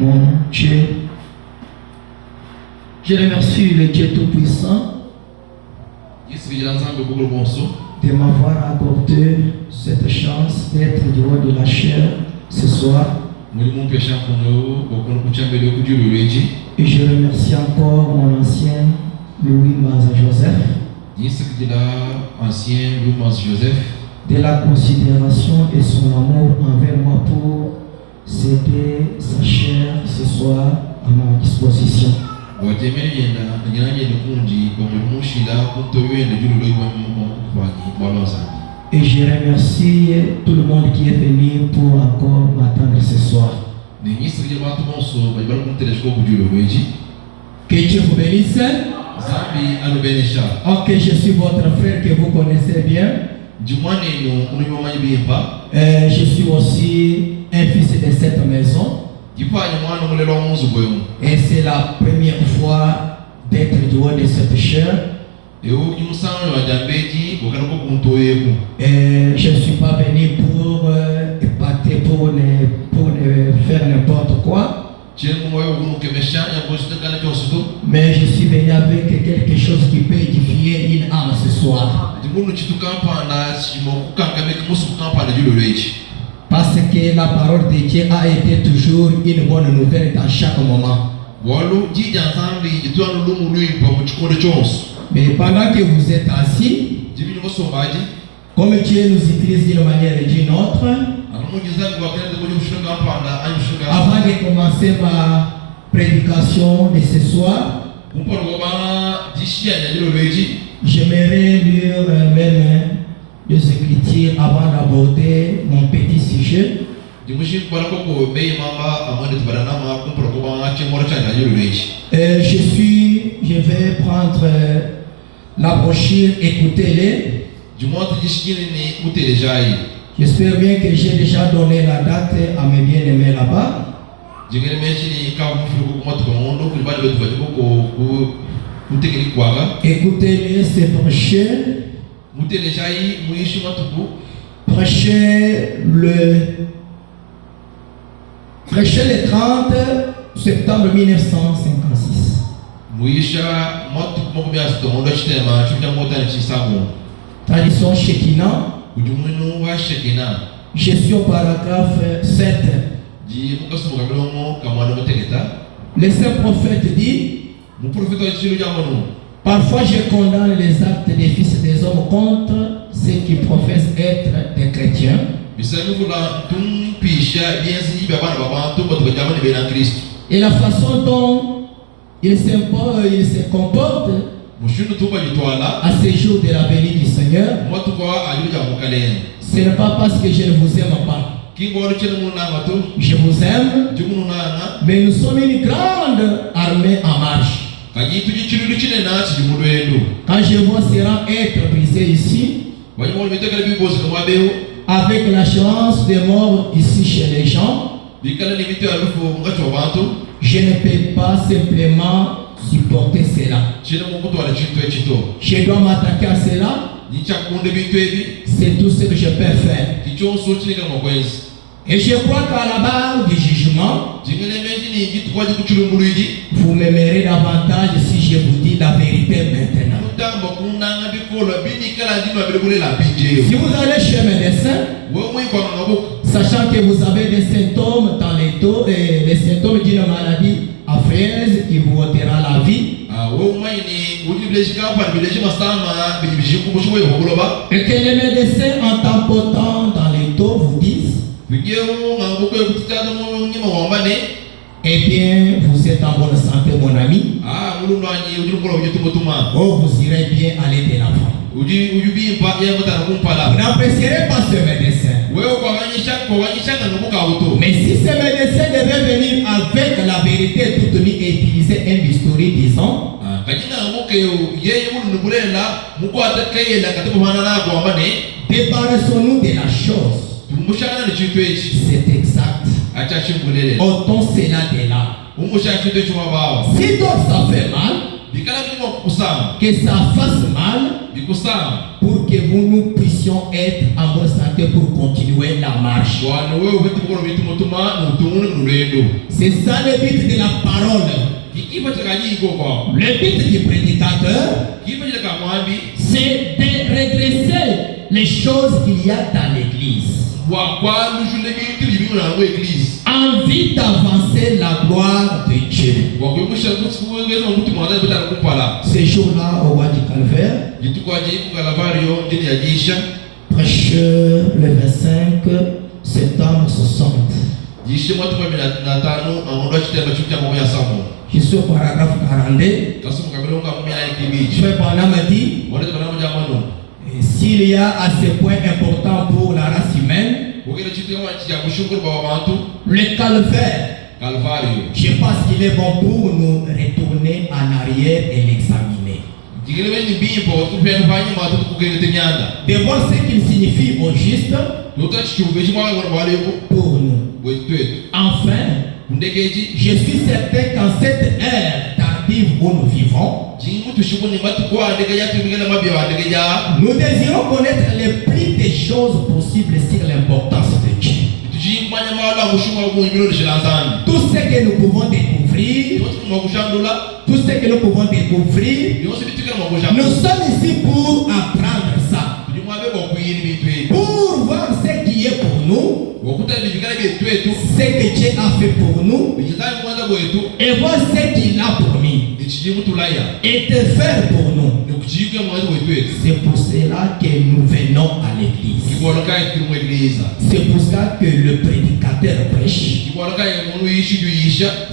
mon Dieu. Je remercie le Dieu Tout-Puissant de m'avoir accordé cette chance d'être du roi de la chair ce soir. Et je remercie encore mon ancien Louis Maza Joseph de la considération et son amour envers moi pour céder sa chair ce soir à ma disposition. Et je remercie tout le monde qui est venu pour encore m'attendre ce soir. Que Dieu vous bénisse. Ok, je suis votre frère que vous connaissez bien. Je suis aussi un fils de cette maison. Et c'est la première fois d'être du haut de cette chair. Et je ne suis pas venu pour épater, pour ne faire n'importe quoi. Mais je suis venu avec quelque chose qui peut édifier une âme ce soir. Parce que la parole de Dieu a été toujours une bonne nouvelle dans chaque moment. Mais pendant que vous êtes assis, comme Dieu nous utilise d'une manière et d'une autre, avant de commencer ma prédication de ce soir, j'aimerais lire même des Écritures avant d'aborder mon petit sujet. Je vais prendre la brochure, écoutez-les. J'espère bien que j'ai déjà donné la date à mes bien-aimés là-bas. Écoutez-les, c'est prêcher le 30 septembre 1956. Tradition Shekinah. Je suis au paragraphe 7. Le saint prophète dit: parfois je condamne les actes des fils des hommes contre ceux qui professent être des chrétiens. Et la façon dont ils se comportent à ce jour de la venue du Seigneur, ce n'est pas parce que je ne vous aime pas. Je vous aime, mais nous sommes une grande armée en marche. Quand je vois ces rangs être brisés ici, avec l'assurance des morts ici chez les gens, je ne peux pas simplement supporter cela. Je dois m'attaquer à cela. C'est tout ce que je peux faire. Et je crois qu'à la barre du jugement, vous m'aimerez davantage si je vous dis la vérité maintenant. Si vous allez chez un médecin, sachant que vous avez des symptômes dans les dos, les symptômes d'une maladie affreuse, il vous ôtera la vie. Et que les médecins en tapotant dans les dos vous disent: eh bien, vous êtes en bonne santé, mon ami. Oh, vous irez bien aller de l'avant. Vous n'apprécierez pas ce médecin. Mais si ce médecin devait venir avec la vérité toute nue et utiliser un bistouri disant: débarrassons-nous de la chose, c'est exact. Ôtons cela de là. Si donc ça fait mal, que ça fasse mal pour que nous puissions être en bonne santé pour continuer la marche. C'est ça le but de la parole. Le but du prédicateur, c'est de redresser les choses qu'il y a dans l'église. Envie d'avancer la gloire de Dieu. Ces jours-là, au roi du Calvaire, prêche le 25 septembre 60. Je suis au paragraphe 42. Frère Branham dit, s'il y a à ce point important pour la race humaine, le calvaire, je pense qu'il est bon pour nous retourner en arrière et l'examiner. De voir ce qu'il signifie au juste pour nous. Enfin, je suis certain qu'en cette ère tardive où nous vivons, nous désirons connaître le plus de choses possibles sur l'importance de Dieu. Tout ce que nous pouvons découvrir, nous sommes ici pour apprendre ça. Pour voir ce qui est pour nous, ce que Dieu a fait pour nous, et voir ce qu'il a promis, et te faire pour nous. C'est pour cela que nous venons à l'église. C'est pour ça que le prédicateur prêche.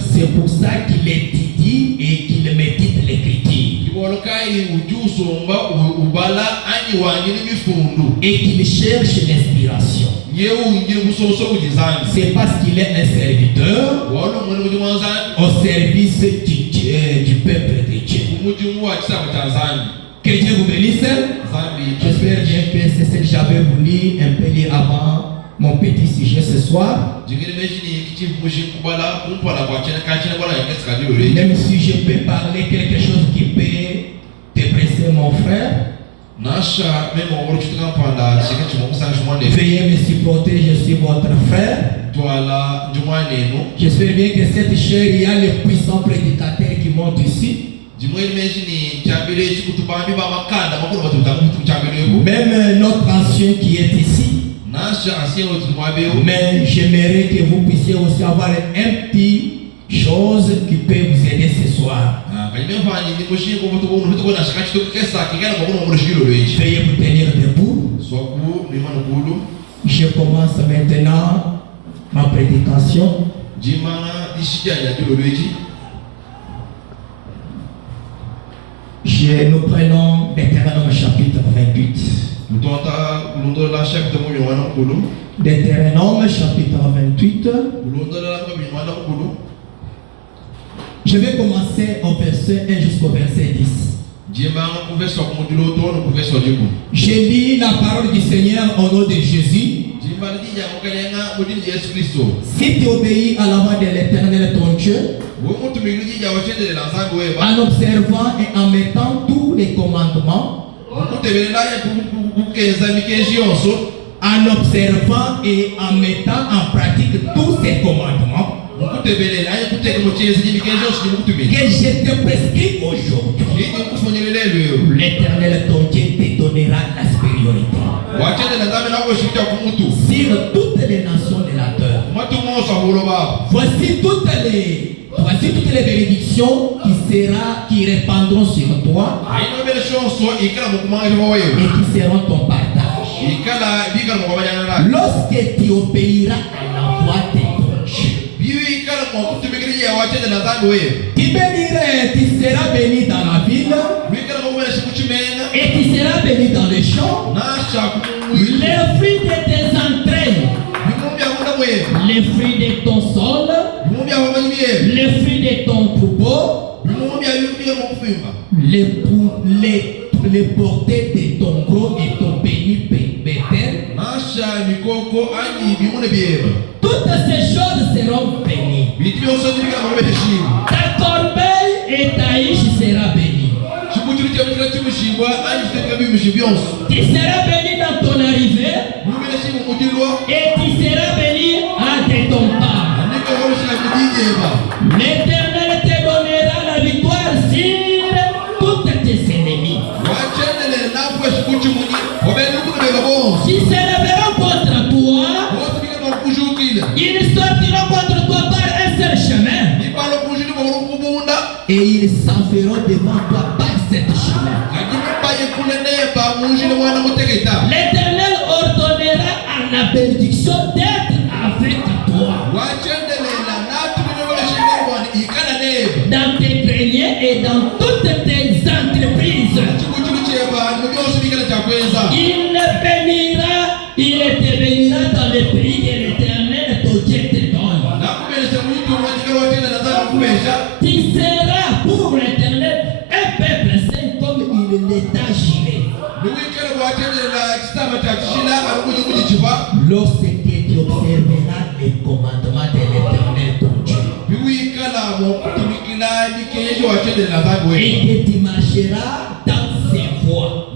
C'est pour ça qu'il étudie et qu'il médite l'écriture. Et qu'il cherche l'inspiration. C'est parce qu'il est un serviteur au service du peuple de Dieu. Que Dieu vous bénisse. J'espère bien que c'est ce que j'avais voulu un peu lire avant mon petit sujet ce soir. Même si je peux parler quelque chose qui peut te presser, mon frère, veuillez me supporter, je suis votre frère. J'espère bien que cette chair, il y a le puissant prédicateur qui monte ici. Même notre ancien qui est ici. Mais j'aimerais que vous puissiez aussi avoir un petit chose qui peut vous aider ce soir. Veuillez vous tenir debout. Je commence maintenant ma prédication. Nous prenons Deutéronome chapitre 28. Deutéronome chapitre 28. Je vais commencer au verset 1 jusqu'au verset 10. Je lis la parole du Seigneur au nom de Jésus. Si tu obéis à la voix de l'Éternel ton Dieu, en observant et en mettant tous les commandements, en observant et en mettant en pratique tous ces commandements que je te prescris aujourd'hui, l'Éternel ton Dieu te donnera la supériorité sur toutes les nations de la terre. Voici toutes les bénédictions qui répandront sur toi et qui seront ton partage lorsque tu obéiras à la voix de ton Dieu. Tu seras béni dans la ville et tu seras béni dans les champs. Les fruits de tes entrailles, les fruits de ton sol, les fruits de ton troupeau, les portées de ton gros et ton béni bétail. Toutes ces choses seront bénies. Ta corbeille et ta hiche sera bénie. Tu seras béni dans ton arrivée et tu seras béni à ton part. L'Éternel te donnera la victoire sur tous tes ennemis. Si se lèveront contre toi, ils sortiront contre toi par un seul chemin et ils s'enferont devant toi par cette chemin. L'Éternel ordonnera à la bénédiction d'être avec toi dans tes greniers et dans toutes tes entreprises. Il te bénira dans le prix que l'Éternel ton Dieu te donne. Tu seras pour l'Éternel un peuple saint comme il l'est agilé. Lorsque tu observeras les commandements de l'Éternel ton Dieu et que tu marcheras dans ses voies,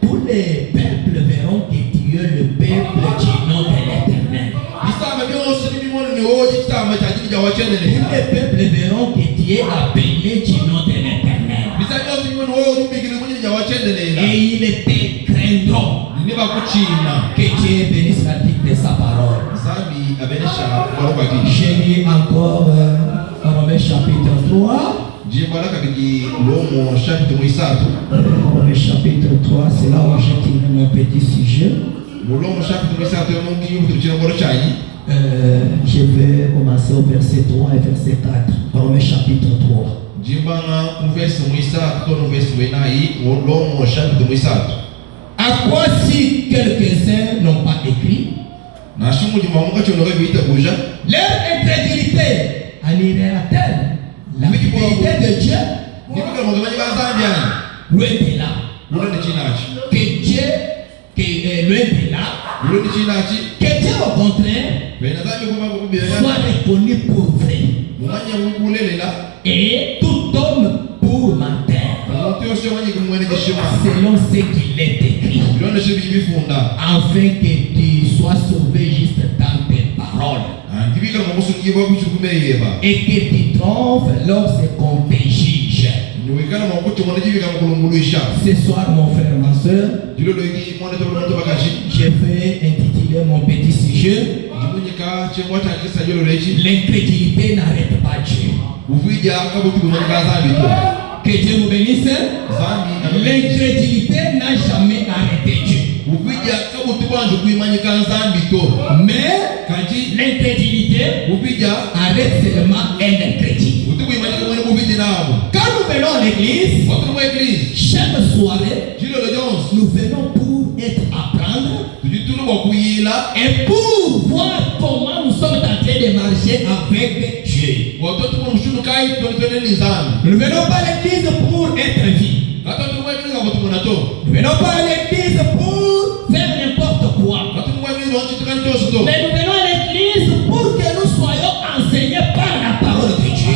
tous les peuples verront que tu es le peuple du nom de l'Éternel. Tous les peuples verront que tu es appelé du nom de l'Éternel. Et ils te craindront. Que Dieu bénisse la dicte de sa parole. Je lis encore Romains chapitre 3. Romains chapitre 3, c'est là où j'ai tiré mon petit sujet. Je vais commencer au verset 3 et verset 4. Romains chapitre 3. À quoi si quelques-uns n'ont pas écrit? Leur incrédulité annihilera-t-elle la fidélité de Dieu? Loin de là. Que Dieu, loin de là, que Dieu au contraire soit reconnu pour vrai et tout homme pour menteur, selon ce qu'il est écrit, afin que tu sois sauvé juste dans tes paroles et que tu triomphes lorsqu'on te juge. Ce soir, mon frère, ma soeur, je vais intituler mon petit sujet: l'incrédulité n'arrête pas Dieu. Que Dieu vous bénisse. L'incrédulité n'a jamais arrêté Dieu. Mais l'incrédulité arrête seulement un incrédule. Quand nous venons à l'église, chaque soirée, nous venons pour apprendre et pour voir comment nous sommes en train de marcher avec Dieu. Nous ne venons pas à l'église pour être vus. Nous venons pas à l'église pour faire n'importe quoi. Mais nous venons à l'église pour que nous soyons enseignés par la parole de Dieu.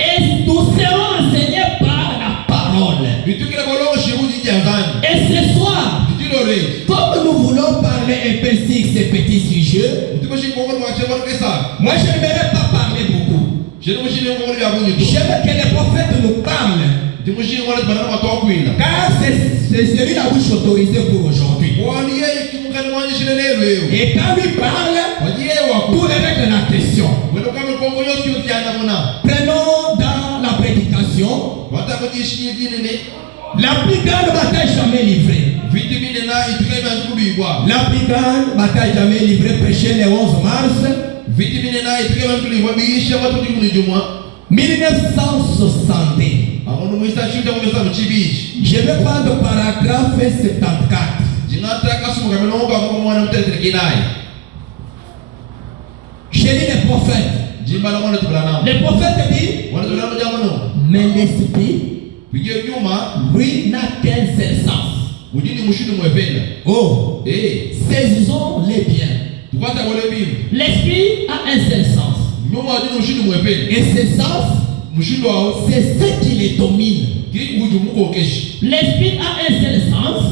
Et nous serons enseignés par la parole. Et ce soir, comme nous voulons parler un peu sur ces petits sujets, moi je n'aimerais pas parler beaucoup. J'aime que les prophètes nous parlent. Car c'est celui la bouche autorisée pour aujourd'hui. Et quand lui parle, pour répondre à la question, prenons dans la prédication la plus grande bataille jamais livrée. La plus grande bataille jamais livrée, prêchée le 11 mars 1960. Je vais prendre le paragraphe 74. J'ai lu les prophètes. Les prophètes disent, mais l'esprit, lui, n'a qu'un seul sens. Oh, saisissons les biens. L'esprit a un seul sens. Et ce sens c'est ce qui les domine. L'esprit a un seul sens.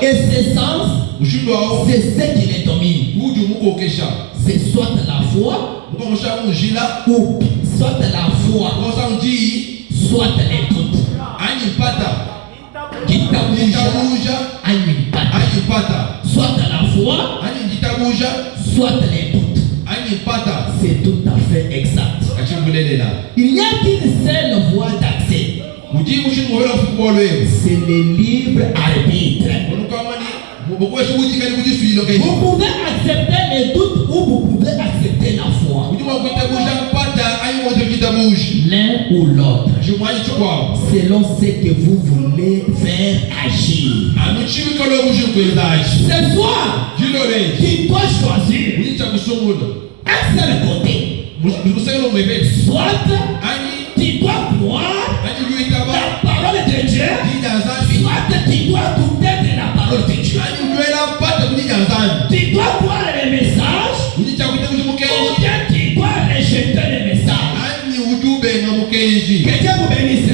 Et ce sens, c'est ce qui les domine. C'est soit la foi, ou soit la foi, soit les doutes. Soit la foi, soit les doutes. C'est tout à fait exact. Il n'y a qu'une seule voie d'accès. C'est le libre arbitre. Vous pouvez accepter les doutes ou vous pouvez accepter la foi. L'un ou l'autre. Selon ce que vous voulez faire agir. Ce soir, tu dois choisir un seul côté. Soit tu dois croire la parole de Dieu, soit tu dois douter de la parole de Dieu. Tu dois croire les messages, ou bien tu dois rejeter les messages. Que Dieu vous bénisse.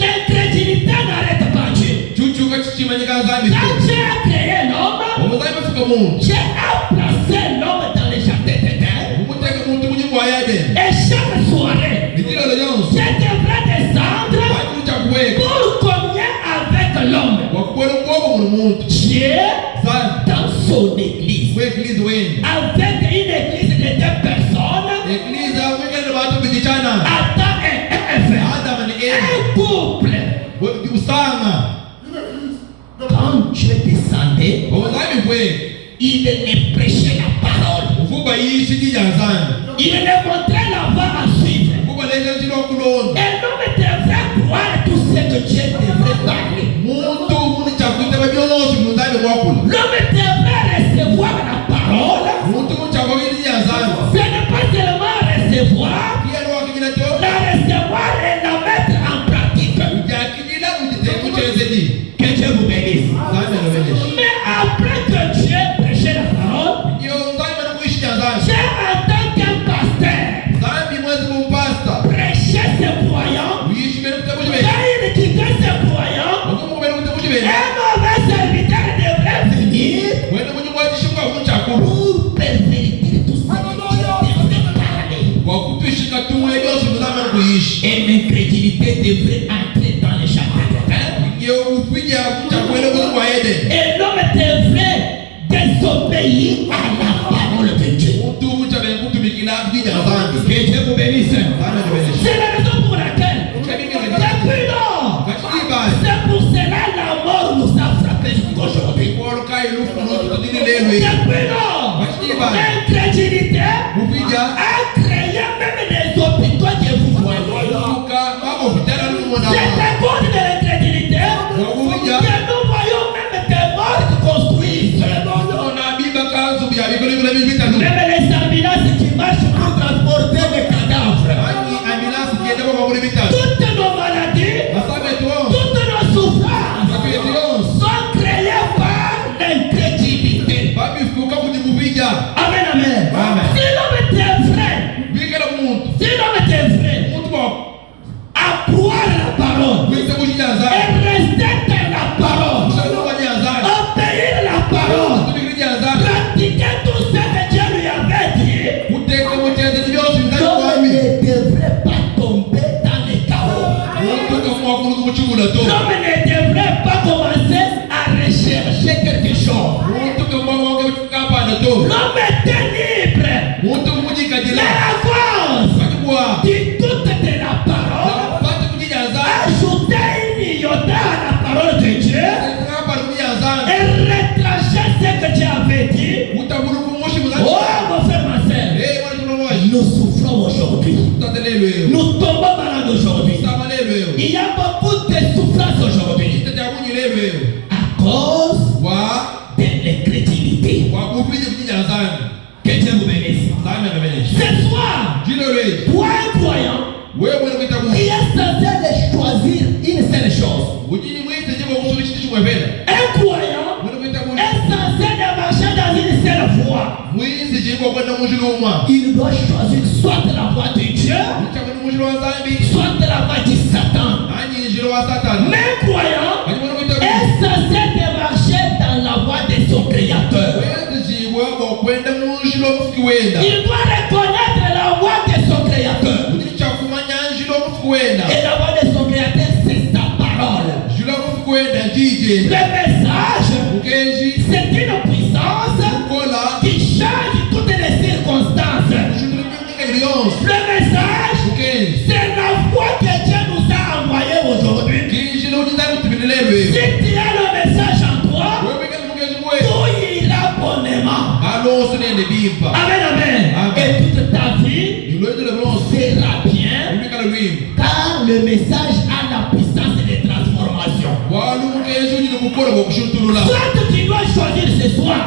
L'incrédulité n'arrête pas Dieu. Quand Dieu a créé l'homme, Dieu a placé l'homme dans les jardins d'Éden. Et chaque soirée, Dieu devrait descendre pour communier avec l'homme. Dieu, dans son église, avec une église de 2 personnes, Adam et Ève, un couple. Quand Dieu descendait, il ne prêchait la parole. Il ne montrait la voie à suivre. Et l'homme devrait croire tout ce que Dieu devrait parler. L'homme devrait recevoir la parole. Ce n'est pas seulement recevoir, la recevoir et la mettre en pratique. Que Dieu vous bénisse. Mais après que Dieu prêchait la parole, Dieu en tant qu'un pasteur prêchait ses croyants. Quand il quittait ses croyants, un mauvais serviteur devrait venir pour pervertir tout ce que Dieu devrait parler. Et l'incrédulité devrait entrer dans les jardins d'Éden. Et l'homme devrait désobéir à la parole de Dieu. Que Dieu vous bénisse. C'est la raison pour laquelle depuis lors, c'est pour cela la mort nous a frappé jusqu'aujourd'hui. Depuis lors, l'incrédulité a créé même les hôpitaux que vous voyez. C'est à cause de l'incrédulité que nous voyons même des morts qui construisent. Même les ambulances qui marchent pour transporter les cadavres. Toutes nos maladies, toutes nos souffrances sont créées par l'incrédulité. Amen, amen. Si l'homme était vrai, à croire la parole, et rester dans la parole, obéir la parole, pratiquer tout ce que Dieu lui avait dit, l'homme ne devrait pas tomber dans les chaos. L'homme ne devrait pas commencer à rechercher quelque chose. L'homme était libre. Mais avance du doute de la parole, ajouter une iota à la parole de Dieu et retrancher ce que Dieu avait dit. Oh mon frère, ma soeur, nous souffrons aujourd'hui. Nous tombons malades aujourd'hui. Il y a beaucoup de souffrance aujourd'hui à cause de l'incrédulité. Que Dieu vous bénisse. Ce soir, toi un croyant, il est censé choisir une seule chose. Un croyant est censé de marcher dans une seule voie. il doit choisir soit la voie de Dieu, soit la voie de Satan. Mais croyant est censé de marcher dans la voie de son Créateur. Il doit reconnaître la voie de son Créateur. Et la voie de son Créateur, c'est sa parole. Le message, c'est une puissance qui change toutes les circonstances. Le message, c'est la voie que Dieu nous a envoyée aujourd'hui. Si tu as le message en toi, tout ira bonnement. Amen, amen. Et toute ta vie sera bien, car le message a la puissance de transformation. Soit tu dois choisir ce soir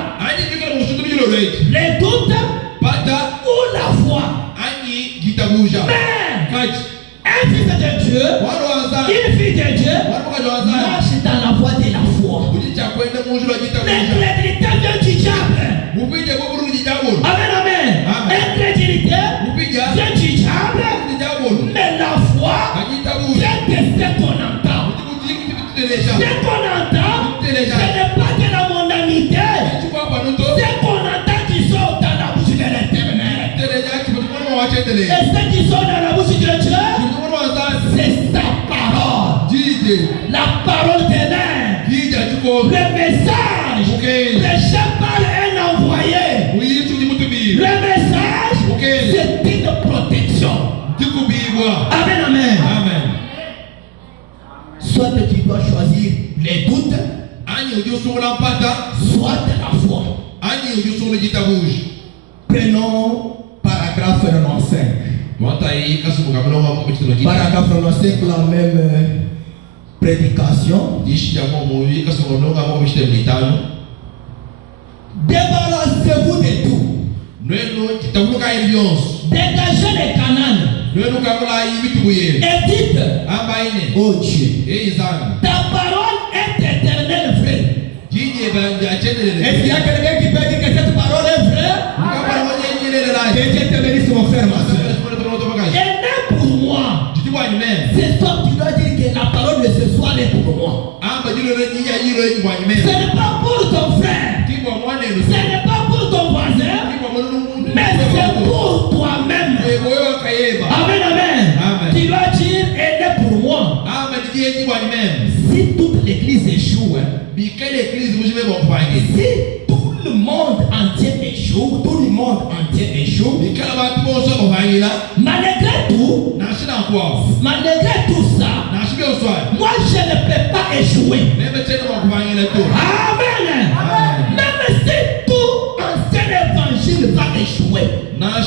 les doutes ou la foi. Mais un fils de Dieu, une fille de Dieu marche dans la voie de la foi. L'incrédulité vient du diable. Amen, amen. Incrédulité vient du diable. Mais la foi vient de ce qu'on entend. Ce qu'on entend, ce n'est pas de la mondanité. Ce qu'on entend qui sort dans la bouche de l'Éternel. Et ceux qui sont dans la bouche de Dieu, c'est sa parole. La parole de l'air. Le message prêché par un envoyé. Le message, c'est une protection. Amen, amen. Soit tu dois choisir les doutes, soit la foi. Prenons paragraphe 95. Paragraphe 95, la même prédication. Débarrassez-vous de tout. Dégagez les canaux. Et dites, oh Dieu, ta parole est éternelle vraie. Est-ce qu'il y a quelqu'un qui peut dire que cette parole est vraie? Que Dieu te bénisse, mon frère, ma soeur. Elle est pour moi. C'est toi qui dois dire que la parole de ce soir est pour moi. Ce n'est pas pour ton frère. Ce n'est pas pour ton voisin. Mais c'est pour toi-même. Amen, amen. Tu dois dire, elle est pour moi. Si toute l'église échoue, si tout le monde entier échoue, malgré tout ça, moi je ne peux pas échouer. Amen. Même si tout ancien évangile va échouer, même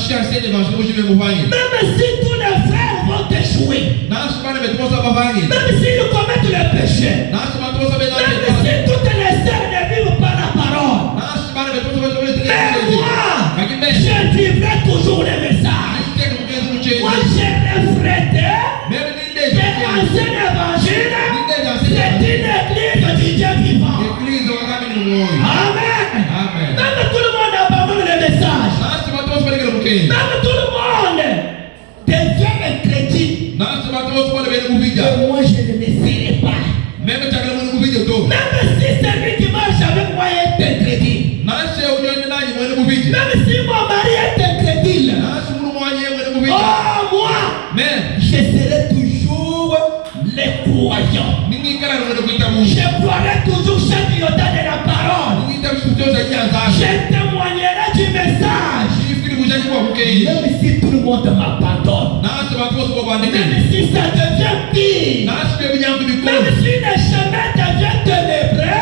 si tous les frères vont échouer, même s'ils commettent le péché, même si toutes les sœurs ne vivent pas la parole, mais moi, je vivrai toujours les messages. Moi, je reflétais l'ancien évangile. C'est une église du Dieu vivant. Amen. Même tout le monde abandonne le message. Même tout le monde devient incrédule. Et moi, je ne le serai pas. Même si celui qui marche avec moi est incrédule. Même si mon mari est incrédule. Oh, moi, je serai toujours les croyants. Je croirai toujours chaque iota de la parole. Je témoignerai du message. Même si tout le monde m'abandonne. Même si ça devient pire. Même si le chemin devient ténébreux.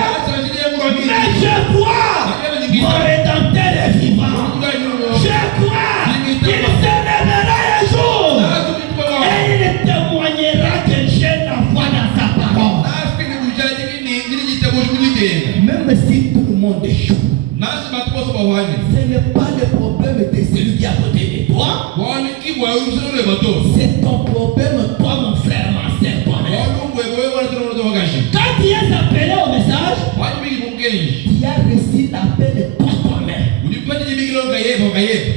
Mais je crois mon Rédempteur est vivant. Je crois qu'il se lèvera un jour. Et il témoignera que j'ai la foi dans sa parole. Même si tout le monde échoue, ce n'est pas le problème de celui qui est à côté de toi. C'est ton problème, toi, mon frère, ma soeur, toi-même. Quand tu es appelé au message, tu as reçu l'appel de toi-même.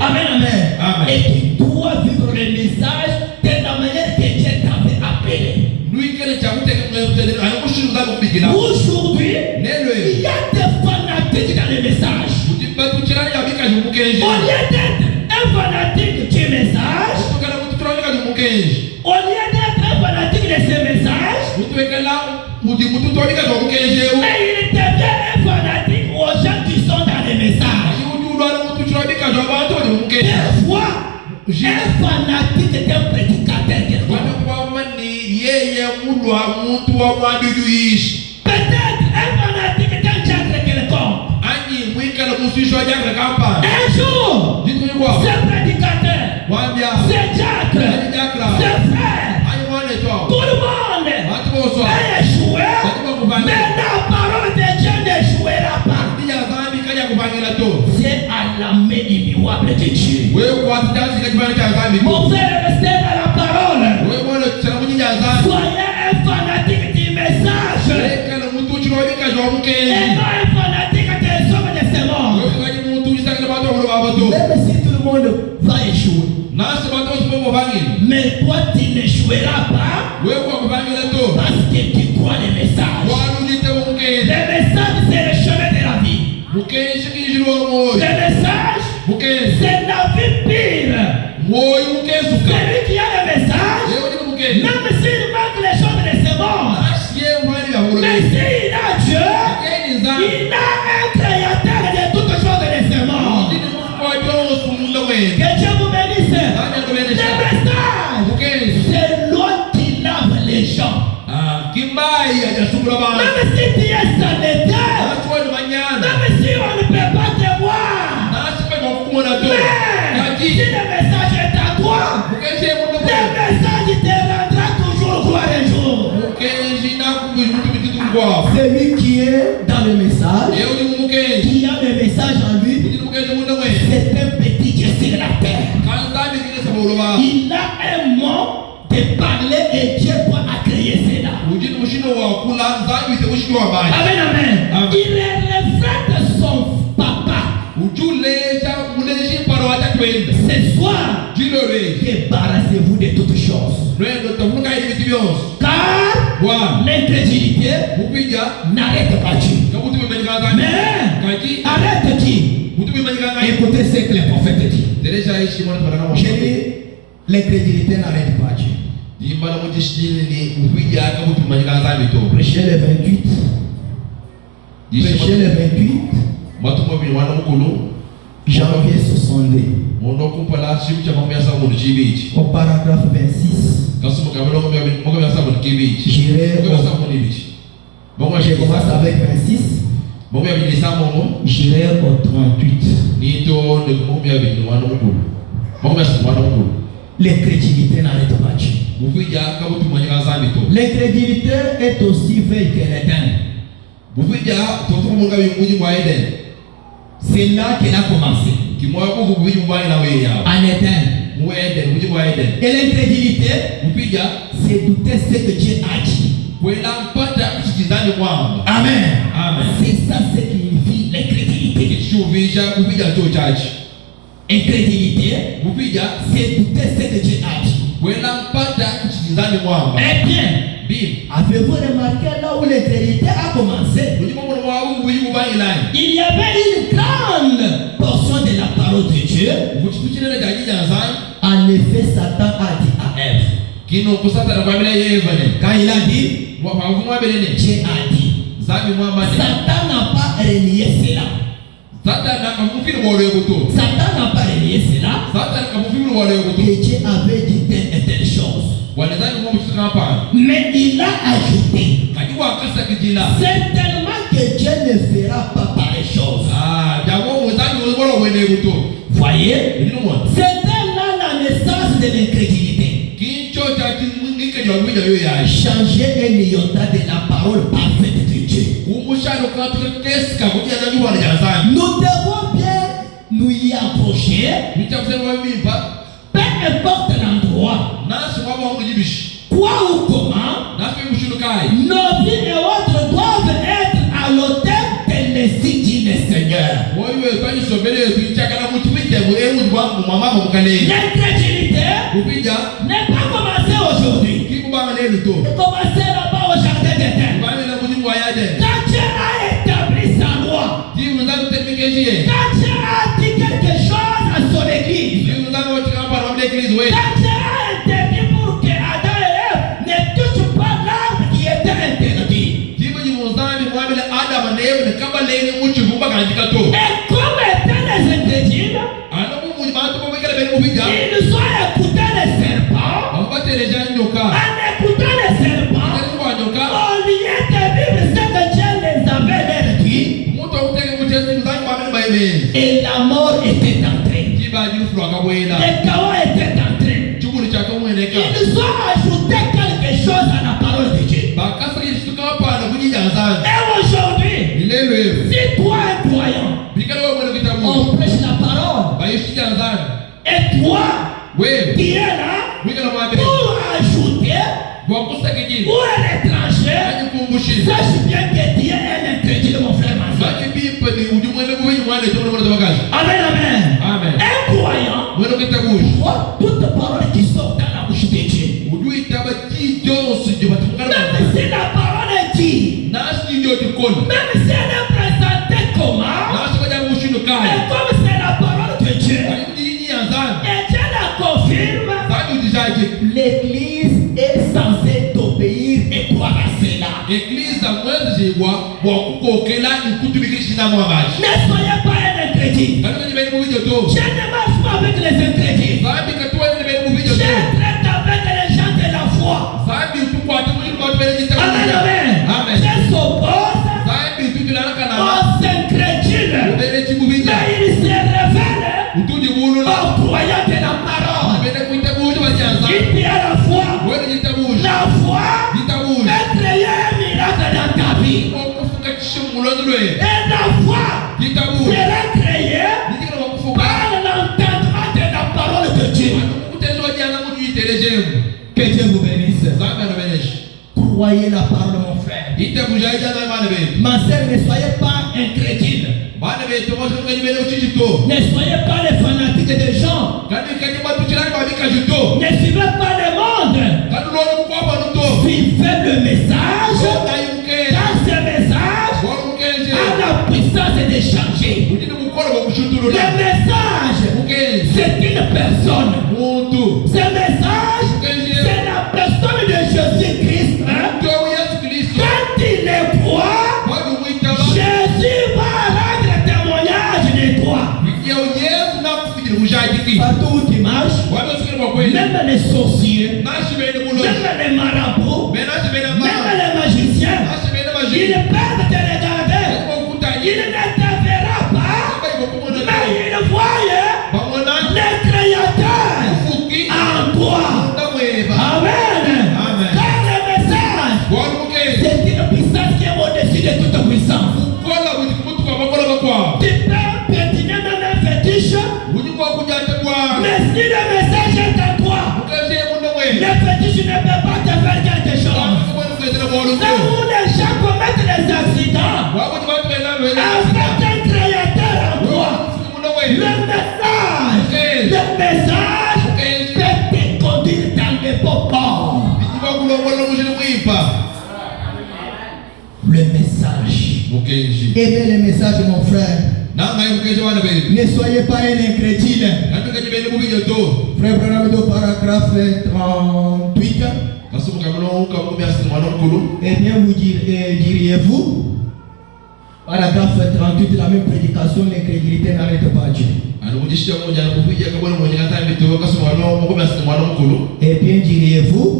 Amen, amen. Et tu dois vivre le message de la manière que Dieu t'avait appelé. Aujourd'hui, il y a des fanatiques dans le message. Au lieu d'être un fanatique du message, au lieu d'être un fanatique de ce message, mais il devient un fanatique aux gens qui sont dans le message. Des fois, un fanatique est un prédicateur quelconque. Peut-être un fanatique est un diacre quelconque. Un jour, ce prédicateur, ce diacre, ce frère, tout le monde a échoué, mais la parole de Dieu n'échouera pas. C'est à la main immuable de Dieu. Mon frère, restez dans la parole. Soyez un fanatique du message. Et non un fanatique des hommes de ce monde. Même si tout le monde va échouer, mais toi tu n'échoueras pas parce que tu crois le message. Le message, c'est le chemin de la vie. Le message, c'est la vie pire. Celui qui a le message, même s'il manque les choses de ce monde, mais s'il a Dieu, il a un créateur de toutes choses de ce monde. Que Dieu vous bénisse. Le message, c'est l'eau qui lave les gens. Même si tu es sanitaire, même si on ne peut pas te voir, mais si le message est à toi, le message te rendra toujours gloire un jour. Celui qui est dans le message, qui a le message en lui, c'est un petit Dieu sur la terre. Il a un mot de parler et Dieu doit accueillir cela. Amen, amen. Il reflète son papa. Ce soir, débarrassez-vous de toutes choses. Car l'incrédulité n'arrête pas Dieu. Mais arrête qui? Écoutez ce que les prophètes disent. J'ai dit, l'incrédulité n'arrête pas Dieu. Prêchez le 28. Prêchez le 28. Janvier 62. Au paragraphe 26. Je commence avec 26. J'irai au 38. L'incrédulité n'arrête pas Dieu. L'incrédulité est aussi vieille que l'Éden. C'est là qu'elle a commencé. En Éden. Et l'incrédulité, c'est douter ce que Dieu a dit. Amen. C'est ça ce qui signifie l'incrédulité. Incrédulité, c'est douter ce que Dieu a dit. Eh bien, avez-vous remarqué là où l'incrédulité a commencé? Il y avait une grande portion de la parole de Dieu. En effet, Satan a dit à Ève. Quand il a dit, Dieu a dit. Satan n'a pas renié cela. Satan n'a pas renié cela. Que Dieu avait dit telle et telle chose. Mais il a ajouté, certainement que Dieu ne fera pas pareille chose. Voyez, c'était là la naissance de l'incrédulité. Changer un iota de la parole parfaite de Dieu. Nous devons bien nous y approcher. Peu importe l'endroit, quoi ou comment, nos vies et autres doivent être à l'autel de l'esprit du Seigneur. L'incrédulité n'est pas commencée aujourd'hui. Elle commencé là-bas au jardin d'Éden. Quand Dieu a établi sa loi, quand Dieu a dit quelque chose à son église, quand Dieu a interdit pour que Adam et Ève ne touchent pas l'arbre qui était interdit. Et comme étaient les incrédules, ils ont écouté les serpents. En écoutant les serpents, au lieu de vivre ce que Dieu les avait dit, et la mort était entrée. Le chaos était entré. Ils ont ajouté quelque chose à la parole de Dieu. Et aujourd'hui, si toi es croyant, on prêche la parole. Et toi, qui es là, pour ajouter, pour un étranger, sache bien que Dieu est l'incrédule, mon frère, ma soeur. Amen, amen. Un croyant voit toute parole qui sort dans la bouche de Dieu. Même si la parole est dit, même si elle est présentée comment, mais comme c'est la parole de Dieu, et Dieu la confirme, l'Église est censée t'obéir et croire à cela. Ne soyez pas un incrédule. Je ne marche pas avec les incrédules. Je traite avec les gens de la foi. Amen, amen. Je s'oppose aux incrédules. Mais il se révèle aux croyants de la parole. Qui dit à la foi, la foi est créée un miracle dans ta vie. Et la foi sera créée par l'entendement de la parole de Dieu. Que Dieu vous bénisse. Croyez la parole, mon frère. Ma sœur, ne soyez pas incrédule. Ne soyez pas les fanatiques des gens. Ne suivez pas le monde. Suivez le message. Dans ce message a la puissance de changer. Le message, c'est une personne. Ce message, c'est la personne de Jésus-Christ. Quand il est croit, Jésus va rendre témoignage de toi. Partout où tu marches, même les sorciers, même les marabouts, même les magiciens, ils peuvent te regarder. Ils ne te verront pas, mais ils voient le Créateur en toi. Amen. Car le message, c'est une puissance qui est au-dessus de toute puissance. Tu peux pétiner même un fétiche, mais si le message est à toi, le fétiche ne peut pas te faire quelque chose. Là où les gens commettent les accidents, avec un créateur en toi, le message peut te conduire dans les beaux ports. Le message. Aimez le message, mon frère. Ne soyez pas un incrédule. Frère Branham, paragraphe 38. Eh bien, vous diriez-vous, paragraphe 38, la même prédication, l'incrédulité n'arrête pas Dieu. Eh bien, diriez-vous,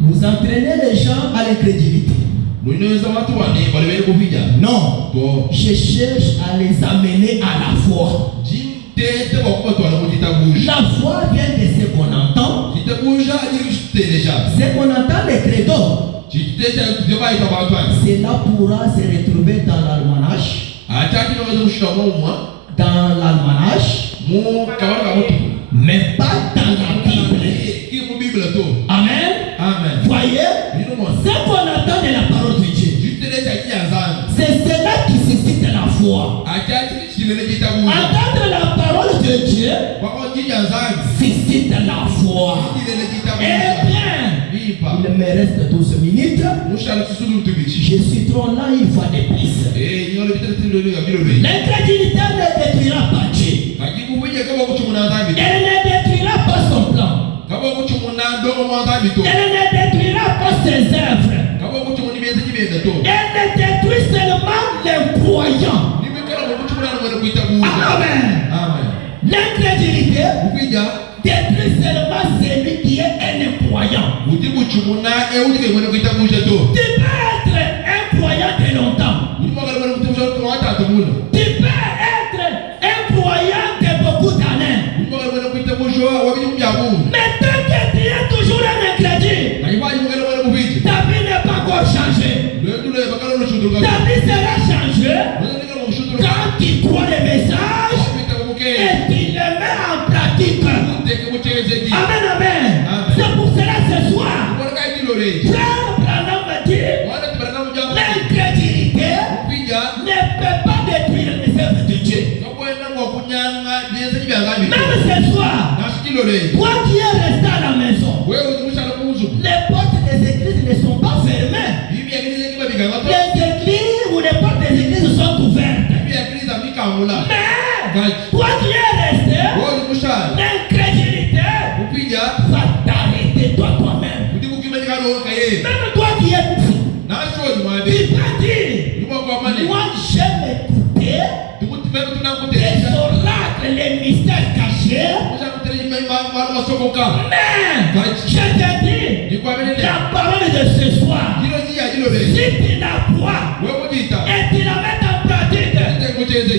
vous entraînez les gens à l'incrédulité. Non, je cherche à les amener à la foi. La foi vient de ce qu'on entend. Ce qu'on entend des credos. Cela pourra se retrouver dans l'almanach. Dans l'almanach. Mais pas dans la Bible. Amen. Voyez, ce qu'on entend de la parole de Dieu, c'est cela qui suscite la foi. Entendre la parole Dieu suscite la foi. Eh bien, il me reste 12 minutes. Je suis trop là une fois de plus. L'incrédulité ne détruira pas Dieu. Elle ne détruira pas son plan. Elle ne détruira pas ses œuvres. Elle ne détruit seulement les croyants. Amen. L'incrédulité détruit seulement celui qui est un croyant. Tu peux être un croyant de longtemps. Tu peux être un croyant de beaucoup d'années. Mais tant que tu es toujours un incrédule, ta vie n'est pas encore changée. Ta vie sera changée quand tu crois les messages et tu les mets en pratique. Amen, amen. C'est pour cela ce soir, Frère Branham me dit, l'incrédulité ne peut pas détruire les œuvres de Dieu. Même ce soir, toi qui es resté à la maison, les portes des églises ne sont pas fermées. Les églises ou les portes des églises sont ouvertes. Mais toi qui es resté, l'incrédulité va t'arrêter toi-même. Même toi qui es fou, tu peux dire, moi j'aime écouter les oracles, les mystères cachés. Mais je te dis, la parole de ce soir, si tu la crois et tu la mets en pratique,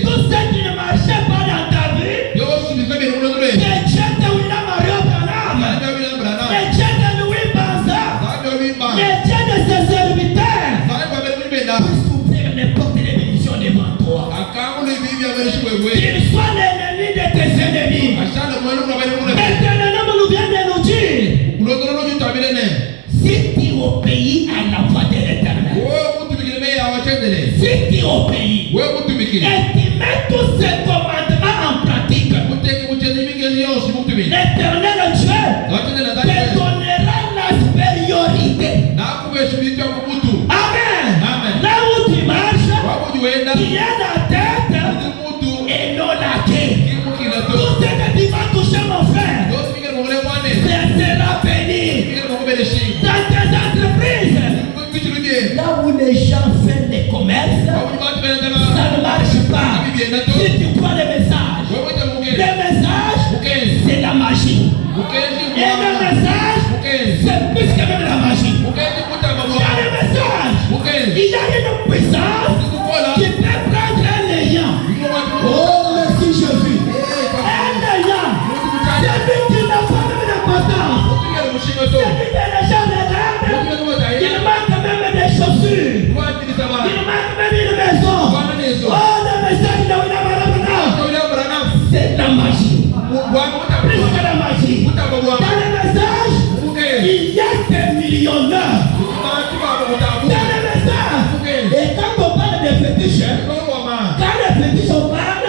tout ce qui ne marchait pas dans ta vie, que Dieu te ouvre Mario Branham, que Dieu te Louis Banza, que Dieu de ses serviteurs puisse ouvrir les portes de bénédiction devant toi. Qu'il soit l'ennemi de tes ennemis. L'éternel nous vient de nous dire, si tu obéis à la voix de l'Éternel, si tu obéis et tu mets tous ces commandements en pratique, l'Éternel Dieu te donnera la supériorité. Amen. Là où tu marches, tu es la tête et non la queue. Tout ce que tu vas toucher, mon frère, ça sera béni. Dans tes entreprises, là où les gens font les commerces, ça ne marche pas. Si tu crois les messages, c'est la magie. Et le message, c'est plus que même la magie. Dans le message, il y a une puissance qui peut prendre un lion. Oh, merci Jésus. Un lion, c'est lui qui n'a pas même d'importance. C'est lui qui les gens regardent. Il manque même des chaussures. Il manque même une maison. Oh, le message de William Branham, c'est la magie. Plus que la magie. Dans le message, il y a des millionnaires. Dans le message, et quand on parle de fétiches, quand les fétiches on parle,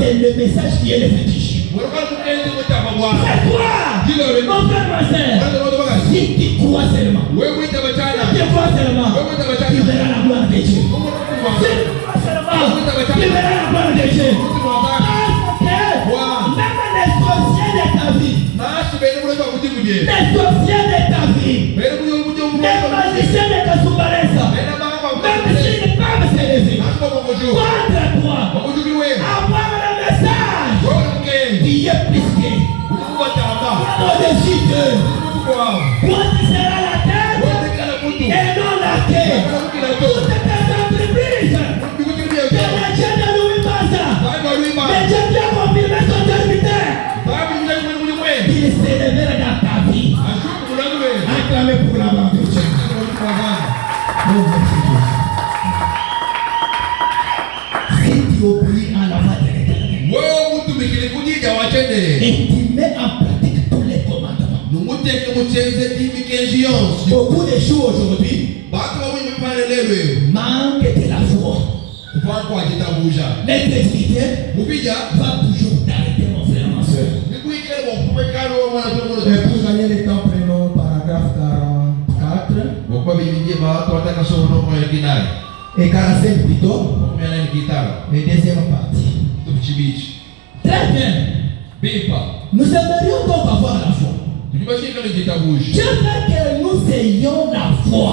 c'est le message qui est le fétiche. C'est toi, mon frère, ma soeur. Si tu crois seulement, tu verras la gloire de Dieu. Si tu crois seulement, tu verras la gloire de Dieu. Même les sorciers de ta vie, les sorciers de ta vie, les magiciens de ta souveraineté, même si les femmes se lèvent contre toi, avoir le message, tu es plus que au-dessus d'eux. Toi tu seras la tête et non la queue. Toutes tes entreprises, que le Dieu de Louis Banza, le Dieu qui a confirmé son serviteur, il s'élèvera dans ta vie. Acclamez pour la gloire de Dieu. Si tu obéis à la voix de l'Éternel et tu mets en pratique tous les commandements, beaucoup de choses aujourd'hui manquent de la foi. L'intégrité va toujours t'arrêter. Et 45 plutôt. Et deuxième partie. Très bien. Nous aimerions donc avoir la foi. Dieu veut que nous ayons la foi.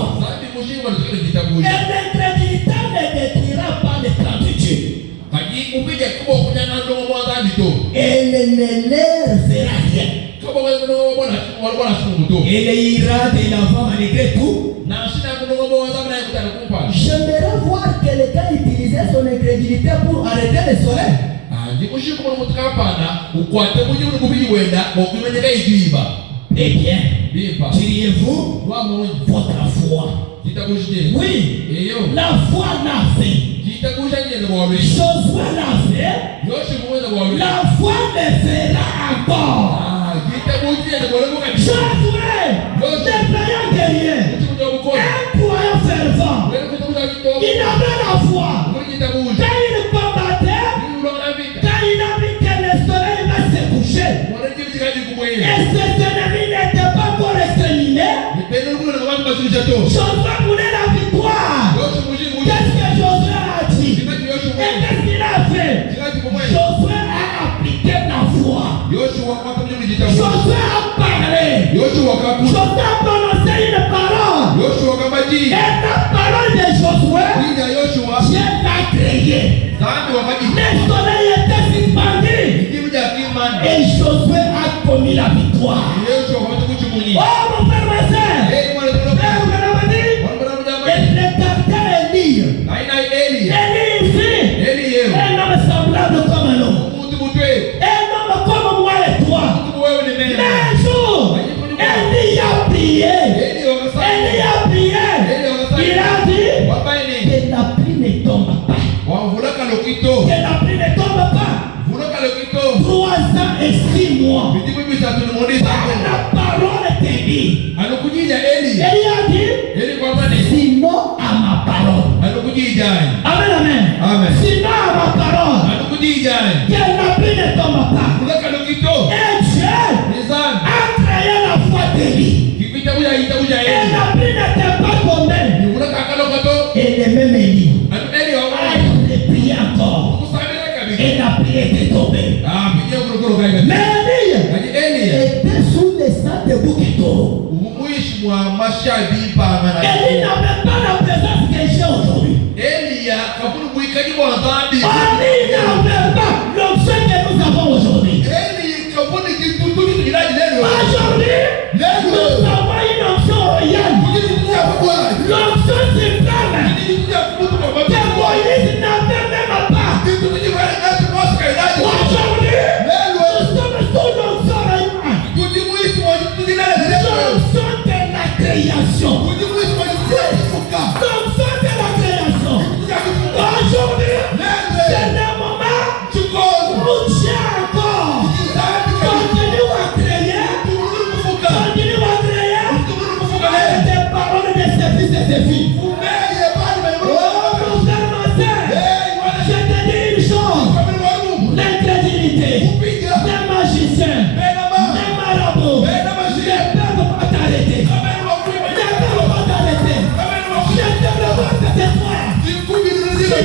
Et l'incrédulité ne détruira pas les plans de Dieu. Elle ne leur fera rien. Elle ira de l'avant malgré tout. J'aimerais voir quelqu'un utiliser son incrédulité pour arrêter le soleil. Eh bien, diriez-vous votre foi? Oui, la foi l'a fait. Josué l'a fait. La foi le fera encore. Josué, le vaillant guerrier, un croyant fervent, il avait la foi. Quand il combattait, quand il a vu que le soleil va se coucher, et ses ennemis n'étaient pas encore exterminés, Josué voulait la victoire. Qu'est-ce que Josué a dit? Et qu'est-ce qu'il a fait? Josué a appliqué la foi. Josué a parlé. Josué a prononcé une parole. Et la parole de Josué, Dieu l'a créée. Le soleil était suspendu. Et Josué a commis la victoire. Oh mon frère, ma soeur. Et le caractère Élie. Élie ici. Un homme semblable comme un homme. Un homme comme moi et toi. Mais un jour, Élie a prié. Élie a prié. Il a dit que la pluie ne tombe pas. Que la pluie ne tombe pas. 3 ans et 6 mois. La parole te dit. Élie a dit, sinon à ma parole. Amen, amen. Sinon à ma parole. Que la pluie ne tombe pas. Et Dieu a créé la foi d'Élie. Et la pluie n'était pas tombée. Et le même Élie a prié encore. Et la pluie était tombée. Mais Élie était sous le sang de Bouquetoro. Élie n'avait pas la présence que j'ai aujourd'hui. Élie n'avait pas l'option que nous avons aujourd'hui. Aujourd'hui, nous avons une option royale. L'option suprême que Moïse n'avait même pas. Aujourd'hui, nous sommes sous l'option royale. L'option de la création. L'option de la création. Aujourd'hui, c'est le moment où Dieu encore continue à créer. Continue à créer. Avec des paroles de ses fils et ses filles. Oh mon frère, ma soeur, je te dis une chose. L'incrédulité des magiciens, des marabouts, ne peuvent pas t'arrêter. Ne peuvent pas t'arrêter. Je te demande cette fois. Si tu as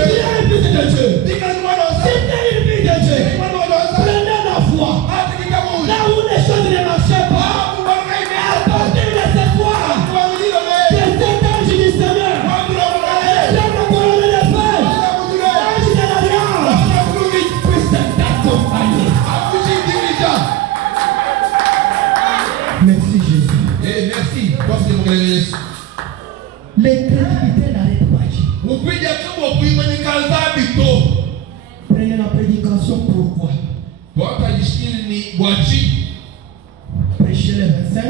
une vie de Dieu, si tu as une vie de Dieu, prenez la foi. Là où les choses ne marchaient pas, à partir de cette fois, que cet ange du Seigneur, la parole de feu, l'ange de l'alliance, puisse t'accompagner. Merci Jésus. L'incrédulité n'arrête pas Dieu. Prenez la prédication pourquoi? Prêchez le 25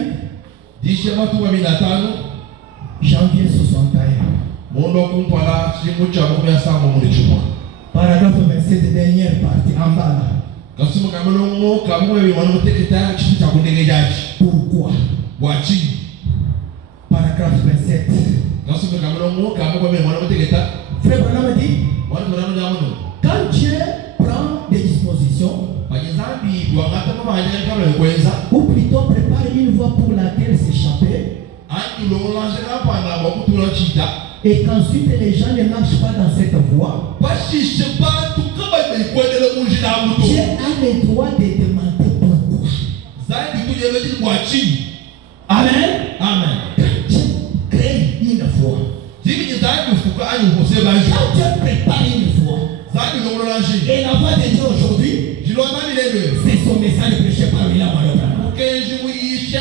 janvier 61. Paragraphe 27, dernière partie, en bas là. Pourquoi? Paragraphe 27. Frère Branham dit, quand Dieu prend des dispositions, ou plutôt prépare une voie pour laquelle s'échapper, Et qu'ensuite les gens ne marchent pas dans cette voie, Dieu a le droit de demander pourquoi. Amen. Amen. Dieu crée une voie. Quand Dieu prépare une voie, et la voie de Dieu aujourd'hui, c'est son message prêché par William Malobra. Dieu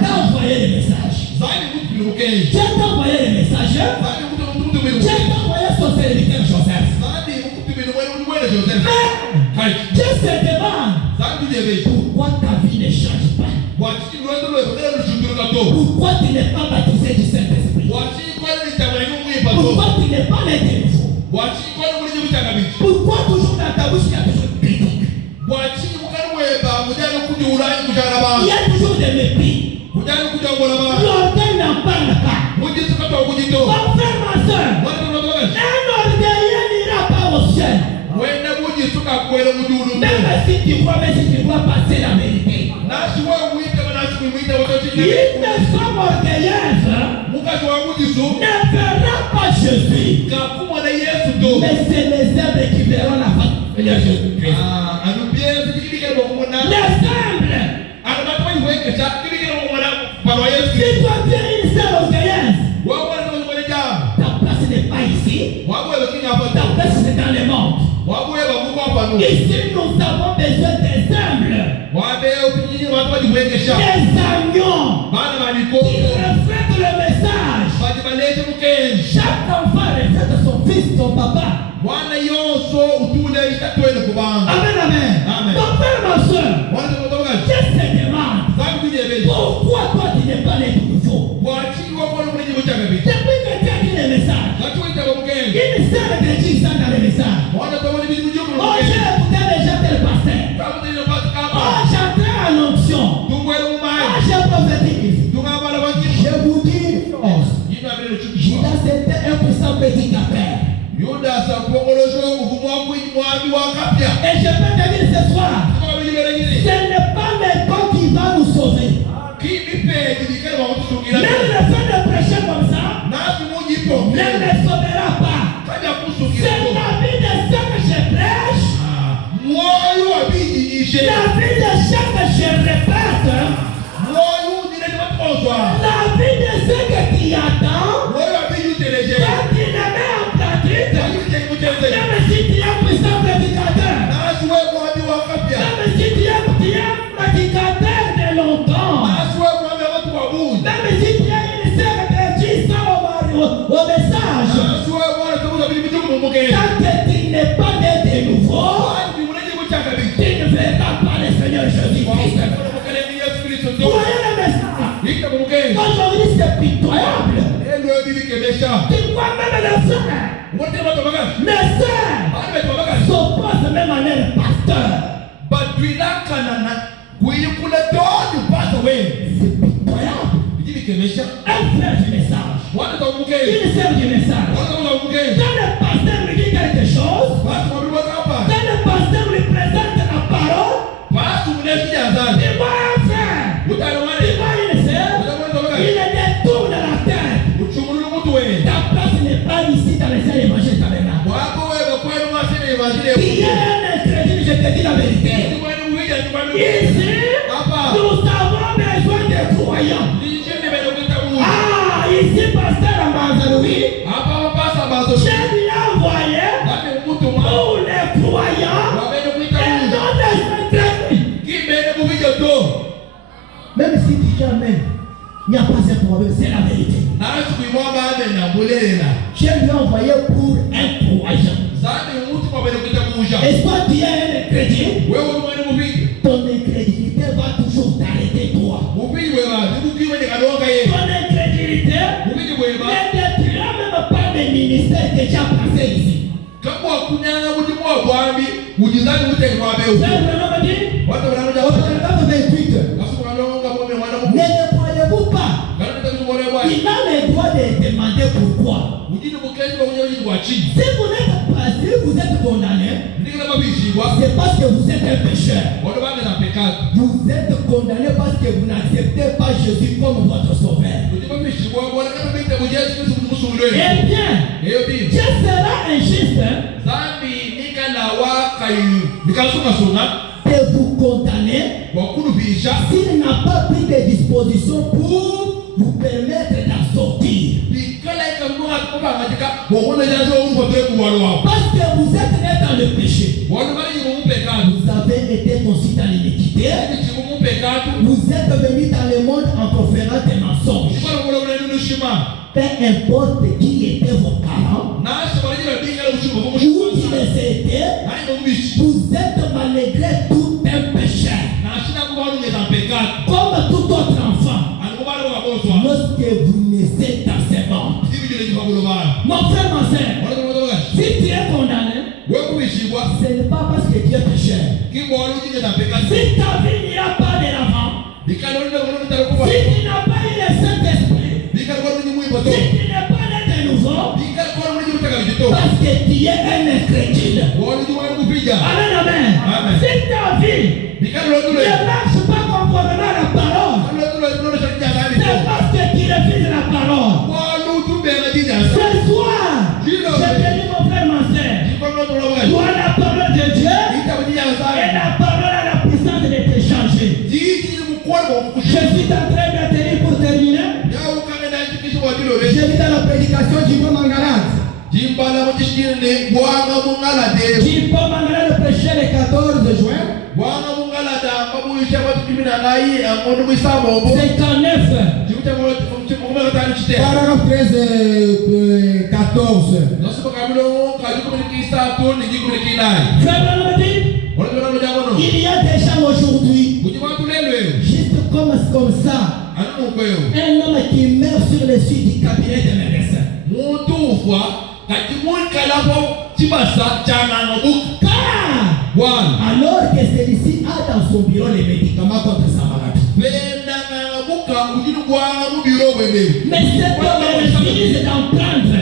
t'a envoyé le message. Dieu t'a envoyé le message. Dieu t'a envoyé son serviteur Joseph. Mais Dieu se demande pourquoi ta vie ne change pas. Pourquoi tu n'es pas baptisé du Saint-Esprit? Pourquoi tu n'es pas né de nouveau? Pourquoi toujours dans ta bouche il y a toujours de critique? Il y a toujours des mépris. L'orgueil n'en parle pas. Mon frère, ma soeur, un orgueilleux n'ira pas au ciel. Même si tu crois passer la vérité. Une femme orgueilleuse ne verra pas Jésus. Mais c'est les œuvres qui verront la face du Seigneur Jésus-Christ. Les œuvres. Si toi tu es une sœur orgueilleuse, ta place n'est pas ici. Ta place c'est dans le monde. Ici nous avons besoin des humbles, des agneaux qui reflètent le message. Chaque enfant reflète son fils, son papa. Amen, amen. Mon frère, ma soeur, je se demande pourquoi toi tu n'es pas né de nouveau. Depuis que tu as dit le message, une seule chrétienne sont dans le message. Oh, j'ai écouté déjà tel pasteur. Oh, j'entrais à l'onction. Oh, j'ai prophétisé. Je vous dis une chose. Judas était un puissant prédicateur. Et je peux te dire ce soir, ce n'est pas l'époque qui va nous sauver. Même le fait de prêcher comme ça ne me sauvera pas. C'est la vie de ceux que je prêche. La vie de ceux que je répète. La vie de ceux que tu attends. Quand tu les mets en pratique, même si tu es un puissant prédicateur, même si tu es un prédicateur de longtemps, même si tu es une sœur qui sort au message, tant que tu n'es pas né de nouveau, tu ne verras pas le Seigneur Jésus-Christ. Voyez le message. Aujourd'hui c'est pitoyable. Tu vois même les frères, mes sœurs s'opposent même à leur pasteur. C'est pitoyable. Un frère du message, une sœur du message. Quand le pasteur lui dit quelque chose, quand le pasteur lui présente la parole, dis-moi un frère, dis-moi une sœur, il détourne la tête. Ta place n'est pas ici dans les salles évangéliques. Il y a un crédit, je te dis la vérité. Ici, nous avons besoin de croyants. Ah, ici, pasteur Amazaloui, je lui ai envoyé pour les croyants et non les incrédules. Même si tu dis amen, il n'y a pas de problème, c'est la vérité. Je lui ai envoyé pour un croyant. Et toi, tu es un chrétien, ton incrédulité va toujours t'arrêter, toi. Ton incrédulité ne détruira même pas les ministères que tu as placés ici. C'est vraiment dit. Ne le croyez-vous pas? Il a le droit de demander pourquoi. Si vous êtes condamné, c'est parce que vous êtes un pécheur. Vous êtes condamné parce que vous n'acceptez pas Jésus comme votre sauveur. Eh bien, Dieu sera injuste de vous condamner s'il n'a pas pris des dispositions pour vous permettre d'en sortir. Parce que vous êtes né dans le péché. Vous avez été conçus dans l'iniquité. Vous êtes venus dans le monde en proférant des mensonges. Peu importe qui étaient vos parents, où ils étaient, vous êtes malgré tout un péché. Comme tout autre enfant, lorsque vous naissez dans ce monde. Mon frère, ma soeur, si tu es condamné, ce n'est pas parce que Dieu est péché. Si ta vie n'ira pas de l'avant, si tu n'as pas eu le Saint-Esprit, si tu n'es pas né de nouveau, parce que tu es un incrédule. Amen, amen. Si ta vie ne marche pas conformément à la parole, c'est parce que tu refuses la parole. Ce soir, je te dis mon frère, ma soeur, toi la parole de Dieu et la parole à la puissance de te changer. Je suis en train de te dire pour terminer. J'ai vu dans la prédication Jimbo Mangalade. Jimbo Mangalade le prêchait le 14 juin. 59. Paragraphe 13, 14. Il y a des gens aujourd'hui, juste comme ça, un homme qui meurt sur le site du cabinet de médecin. Alors que celui-ci a dans son bureau les médicaments contre sa maladie. Mais cet homme refuse d'en prendre.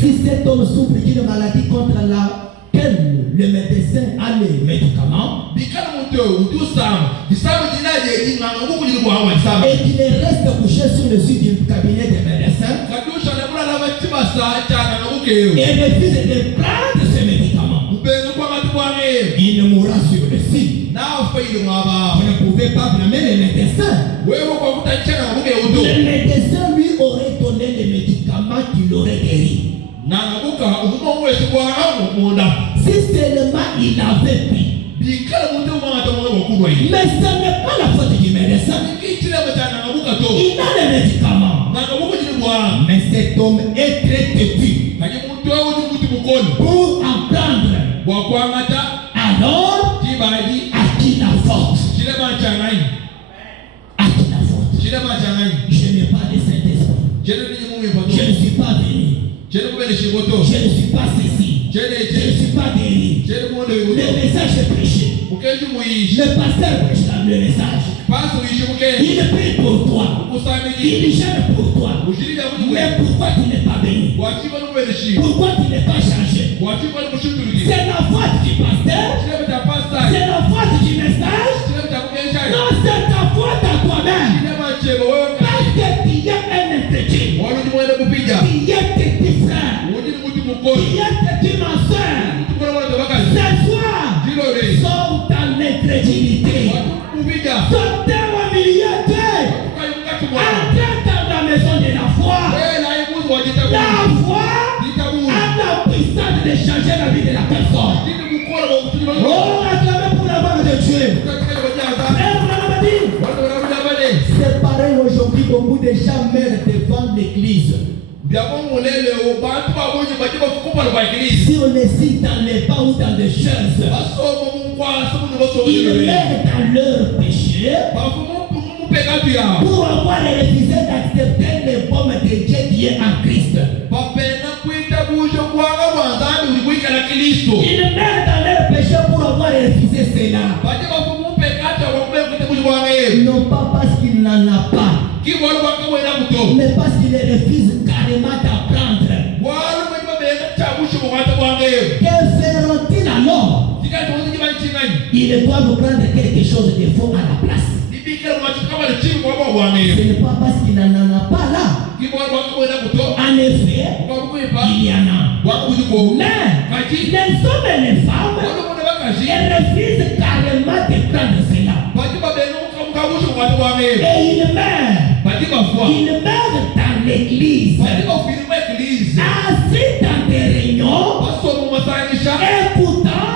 Si cet homme souffre d'une maladie contre laquelle le médecin a les médicaments, et qu'il reste couché sur le site du cabinet des médecins, et refuse de prendre ces médicaments, il ne mourra sur le site. Vous ne pouvez pas blâmer les médecins. Le médecin lui aurait donné les médicaments qui l'auraient guéri. Si seulement il avait pris. Mais ce n'est pas la faute du médecin. Il a les médicaments. Mais cet homme est très têtu pour en prendre. Alors, à qui la faute? À qui la faute? Je n'ai pas de Saint-Esprit. Je ne suis pas béni. Je ne suis pas ceci. Je ne suis pas guéri. Le message est prêché. Le pasteur prêche le message. Il prie pour toi. Il gêne pour toi. Mais pourquoi tu n'es pas béni? Pourquoi tu n'es pas changé? C'est la faute du pasteur. C'est la faute du message. Non, c'est ta faute à toi-même. Parce que tu es un incrédule. Tu es tes frères. Tu es tes ma soeur. Ce soir, sors dans l'incrédulité. Sortez au milieu d'eux. Entrez dans la maison de la foi. La foi a la puissance de changer la vie de la personne. Oh, acclamez pour la gloire de Dieu. C'est pareil aujourd'hui, beaucoup de gens meurent devant l'église. Si on les cite dans les pas ou dans des choses, ils meurent dans leur péché pour avoir refusé d'accepter les pommes de Dieu qui est en Christ. Ils meurent dans leur péché pour avoir refusé cela. Non pas parce qu'il n'en a pas, mais parce qu'il refuse carrément d'apprendre. Que feront-ils alors? Ils doivent prendre quelque chose de faux à la place. Ce n'est pas parce qu'il n'en a pas là. En effet, il y en a. Mais les hommes et les femmes, ils refusent carrément de prendre cela. Et ils meurent. Ils meurent dans l'église. Assis dans des réunions, écoutant,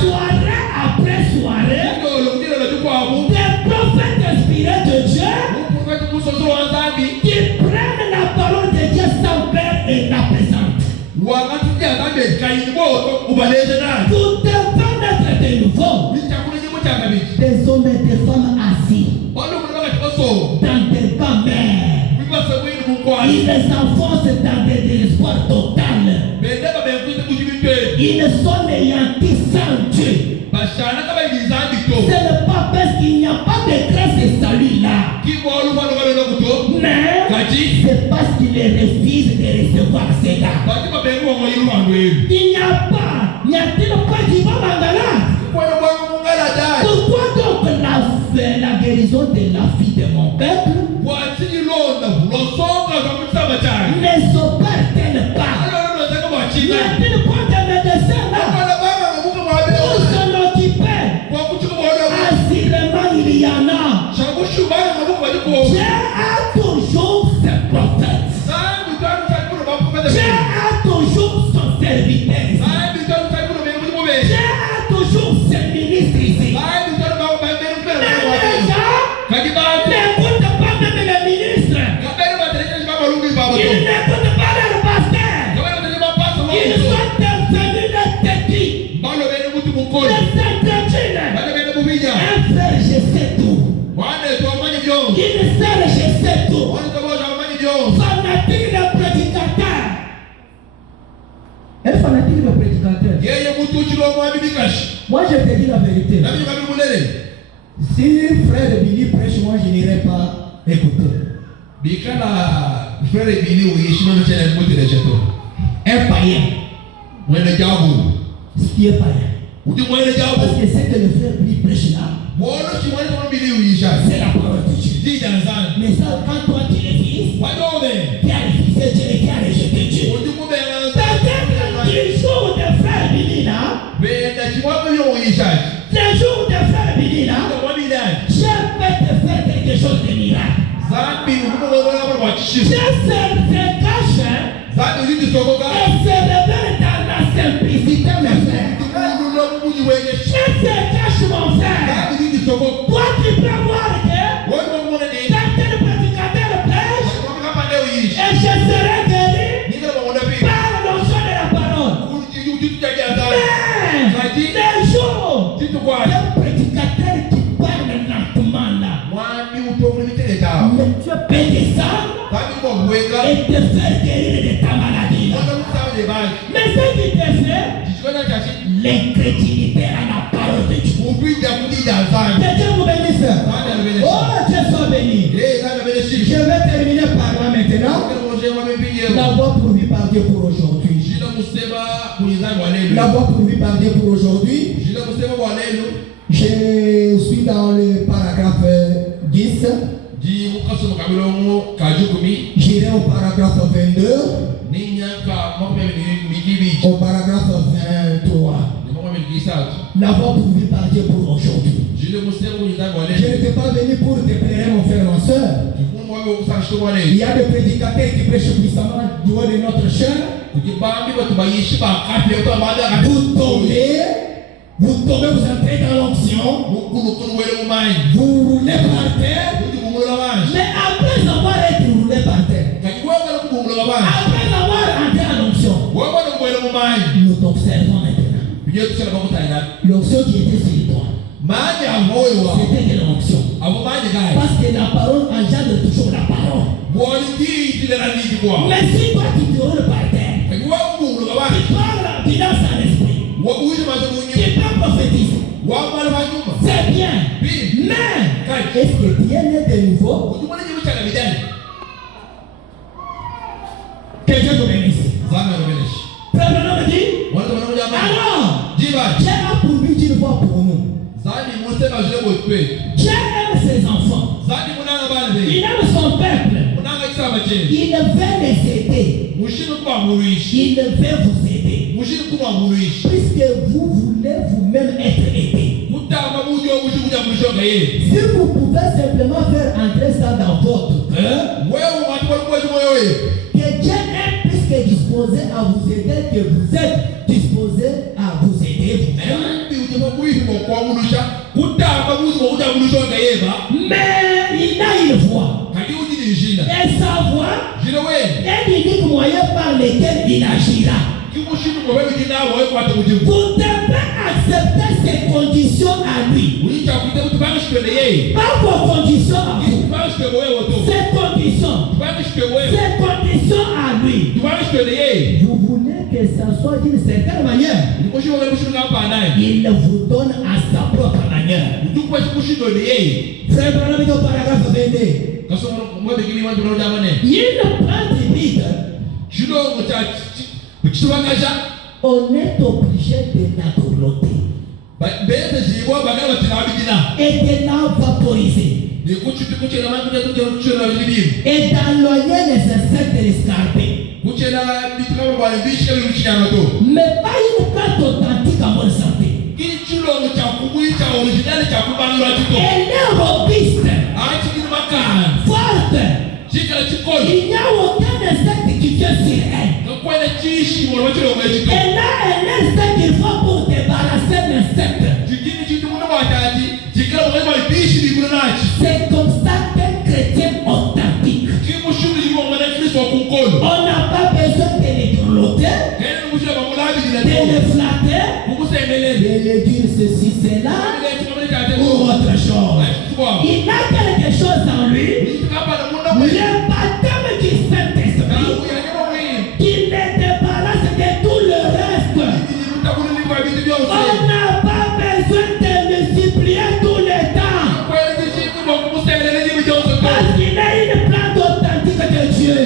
soirée après soirée, des prophètes inspirés de Dieu qui prennent la parole de Dieu sans peur et la présentent. Vous devez être de nouveau des hommes et des femmes assis dans des bas mers. Ils les enfoncent dans des désespoirs total. Ils sont anéantis sans Dieu. Ce n'est pas parce qu'il n'y a pas de grâce et salut là. Mais c'est parce qu'ils refusent de recevoir cela. Il n'y a pas. N'y a-t-il pas qui va mandala? Pourquoi donc la guérison de la fille de mon peuple ne s'opère-t-elle pas? N'y a-t-il pas de médecin là pour s'en occuper? Assurément il y en a. Dieu a toujours ses prophètes. Dieu a toujours son serviteur ici. Dieu a toujours ses ministres ici. Mais déjà, n'écoute pas même les ministres. Ils n'écoutent pas leur pasteur. Ils sont devenus des têtis. Des intelligents. Un frère, je sais tout. Une sœur, je sais tout. Fanatique de prédicateur. Un fanatique de prédicateur. Moi, je te dis la vérité. Si frère Billy prêche, moi, je n'irai pas écouter. Un païen. Ce qui est païen. Parce que c'est que le frère Billy prêche là, c'est la parole de Dieu. Mais ça, quand toi tu refuses, tu as refusé Dieu et tu as rejeté Dieu. Peut-être du jour de frère Billy là, le jour de frère Billy là, je vais te faire quelque chose de miracle. Dieu se cache et se révèle dans la simplicité, mes frères. Dieu se cache, mon frère. Toi, tu peux voir que certains prédicateurs prêchent et je serai guéri par l'onction de la parole. Mais les jours d'un prédicateur qui parle lentement là, mais Dieu peut descendre et te faire guérir de ta maladie là. Mais ce qui te fait, l'incrédulité à la parole de Dieu. Que Dieu vous bénisse. Oh, Dieu soit béni. Je vais terminer par là maintenant. La voix pourvue par Dieu pour aujourd'hui. La voix pourvue par Dieu pour aujourd'hui. Je suis dans le paragraphe 10. J'irai au paragraphe 22. Au paragraphe 23. La voix pourvue par Dieu pour aujourd'hui. Je n'étais pas venu pour te plaire, mon frère, ma soeur. Il y a des prédicateurs qui prêchent puissamment du haut de notre chair. Vous tombez, vous entrez dans l'onction. Vous roulez par terre. Mais après avoir été roulé par terre, après avoir entré en onction, nous t'observons maintenant. L'onction qui était sur toi, c'était de l'onction. Parce que la parole engendre toujours la parole. Mais si toi tu te roules par terre, tu parles, tu danses en esprit, tu peux prophétiser, c'est bien. Mais est-ce que Dieu est de nouveau? Que Dieu te bénisse. Frère Branham dit, alors, Dieu a pourvu d'une fois pour nous. Dieu aime ses ses enfants. Il aime son peuple. Il veut les aider. Il veut vous aider. Puisque vous voulez vous-même être aidé. Si vous pouvez simplement faire entrer ça dans votre cœur, que Dieu est plus que disposé à vous aider, que vous êtes disposé à vous aider vous-même. Mais il a une voix. Et sa voix est l'unique moyen par lequel il agira. Vous devez accepter ses conditions à lui. Pas vos conditions à vous. Ses conditions à lui. Vous voulez que ça soit d'une certaine manière. Il vous donne à sa propre manière. Frère Branham dit au paragraphe 22. Il prend du vide. On est obligé de l'agrouloter et de la vaporiser et d'alloyer les insectes escarpés. Mais pas une plante authentique à bonne santé. Elle est robuste, forte. Il n'y a aucun insecte qui vient sur elle. Elle a un insecte qu'il faut pour débarrasser l'insecte. C'est comme ça qu'un chrétien authentique. On n'a pas besoin de les grlotter, de les flatter, de les dire ceci, cela ou autre chose. Il a quelque chose en lui, le baptême du Saint-Esprit, qui les débarrasse de tout le reste. On n'a pas besoin de le supplier tout le temps, parce qu'il a une plante authentique de Dieu.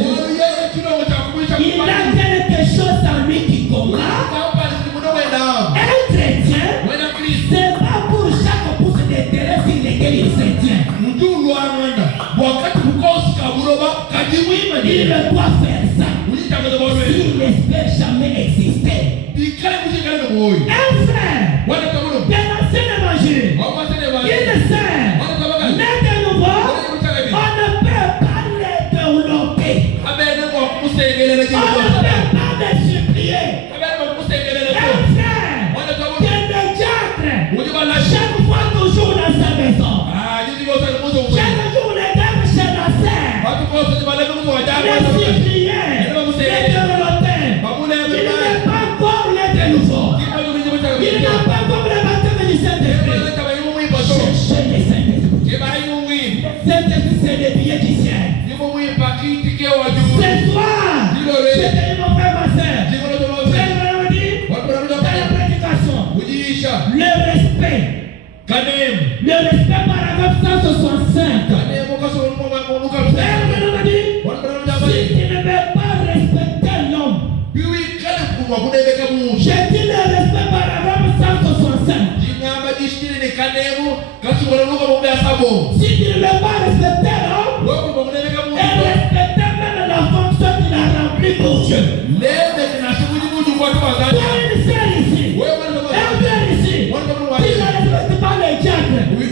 Il a quelque chose en lui qui combat. Un chrétien, c'est pas pour chaque pouce d'intérêt sur lequel il se tient. Il doit faire ça. Il n'espère jamais exister. Un frère de l'ancien évangile, il sait, mais de nouveau, on ne peut pas les développer. On ne peut pas les supplier. Un frère de diacre, chaque fois toujours dans sa maison. Chaque jour les dames chez la sœur. Les supplier, les développer. Il n'est pas encore les de nouveau. Il n'a pas encore le baptême du Saint-Esprit. Cherchez les Saint-Esprit. Saint-Esprit, c'est le billet du ciel. Ce soir, je te dis mon frère, ma soeur. Frère, me dit, dans la prédication, le respect. Le respect, paragraphe 165. Frère, me dit, si tu ne veux pas respecter l'homme, j'ai dit le respect, paragraphe 165. Si tu ne veux pas respecter l'homme, et respecter même la fonction qu'il a remplie pour Dieu. Toi, une sœur ici, un frère ici, tu ne respectes pas les diacres. Tu es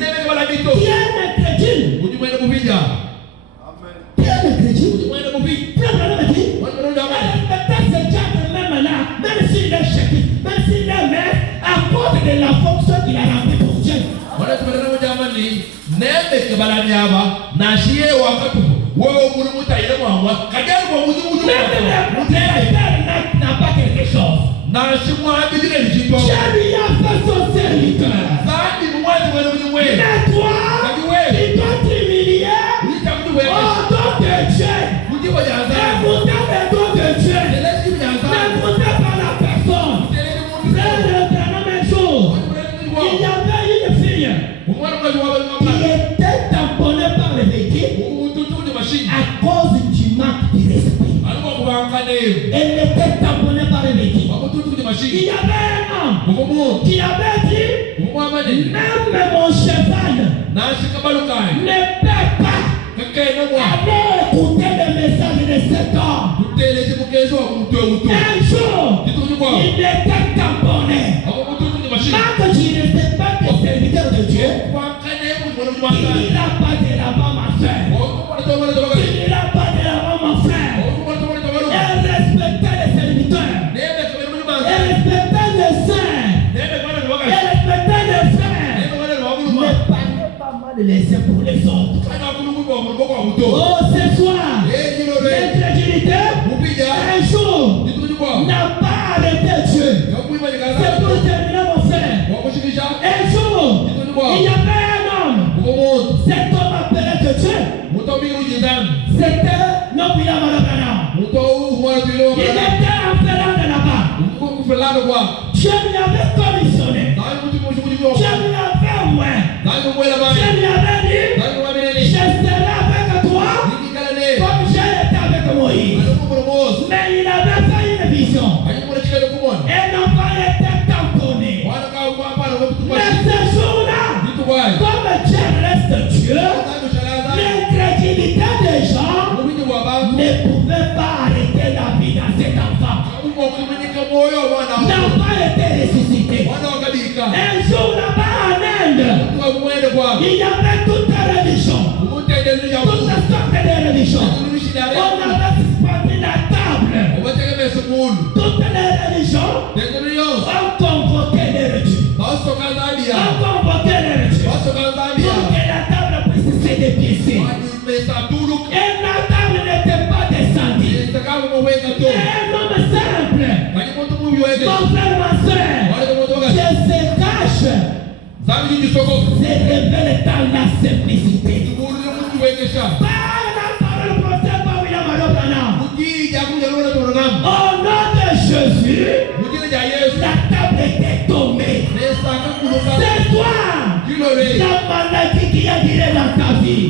un chrétien. Tu es un chrétien. Respecter ces diacres même là, même s'il est chef, même s'il est maître, à cause de la fonction qu'il a remplie pour Dieu. N'a pas quelque chose. Je lui ai fait son serviteur. Mais toi, tu dois t'humilier au nom de Dieu. Écoutez le nom de Dieu. N'écoutez pas la personne. Frère, le même jour, il y avait une fille qui était tamponnée par les équipes à cause du manque de respect. Elle était tamponnée par les équipes. Il y avait un homme qui avait dit, même mon cheval ne peut pas aller écouter le message de cet homme. Un jour, il était tamponné. Quand tu ne sais pas que c'est serviteur de Dieu, il n'ira pas de l'avant, ma soeur. Il n'ira pas de l'avant, mon frère. Et respecter les serviteurs. Et respecter les saints. Et respecter les frères. Ne parlez pas mal les uns pour les autres. Oh, ce soir, l'incrédulité, un jour, n'a pas arrêté Dieu. C'est pour terminer, mon frère. Un jour, il y avait un homme. Cet homme appelait que Dieu. C'était Nobila Malabana. Il était enfermé là-bas. Dieu lui avait commissionné. Dieu lui avait ouvert. Dieu lui avait dit, je serai avec toi comme j'ai été avec Moïse. Mais il avait fait une vision. Et n'a pas été tamponné. Mais ce jour-là, comme Dieu reste Dieu, l'incrédulité des gens ne pouvait pas arrêter la vie dans cet enfant. N'a pas été ressuscité. Un jour là-bas en Inde, il y avait toute la religion, toute sorte de religion. On avait suspendu la table. Toutes les religions ont convoqué les religieux. Ont convoqué les religieux pour que la table puisse se dépiécer. Et la table n'était pas descendue. Mais un homme simple, mon frère, ma soeur, Dieu se cache, se révèle dans la simplicité. Par la parole prophète par William Alobana. Au nom de Jésus, la table était tombée. C'est toi, la maladie qui a duré dans ta vie.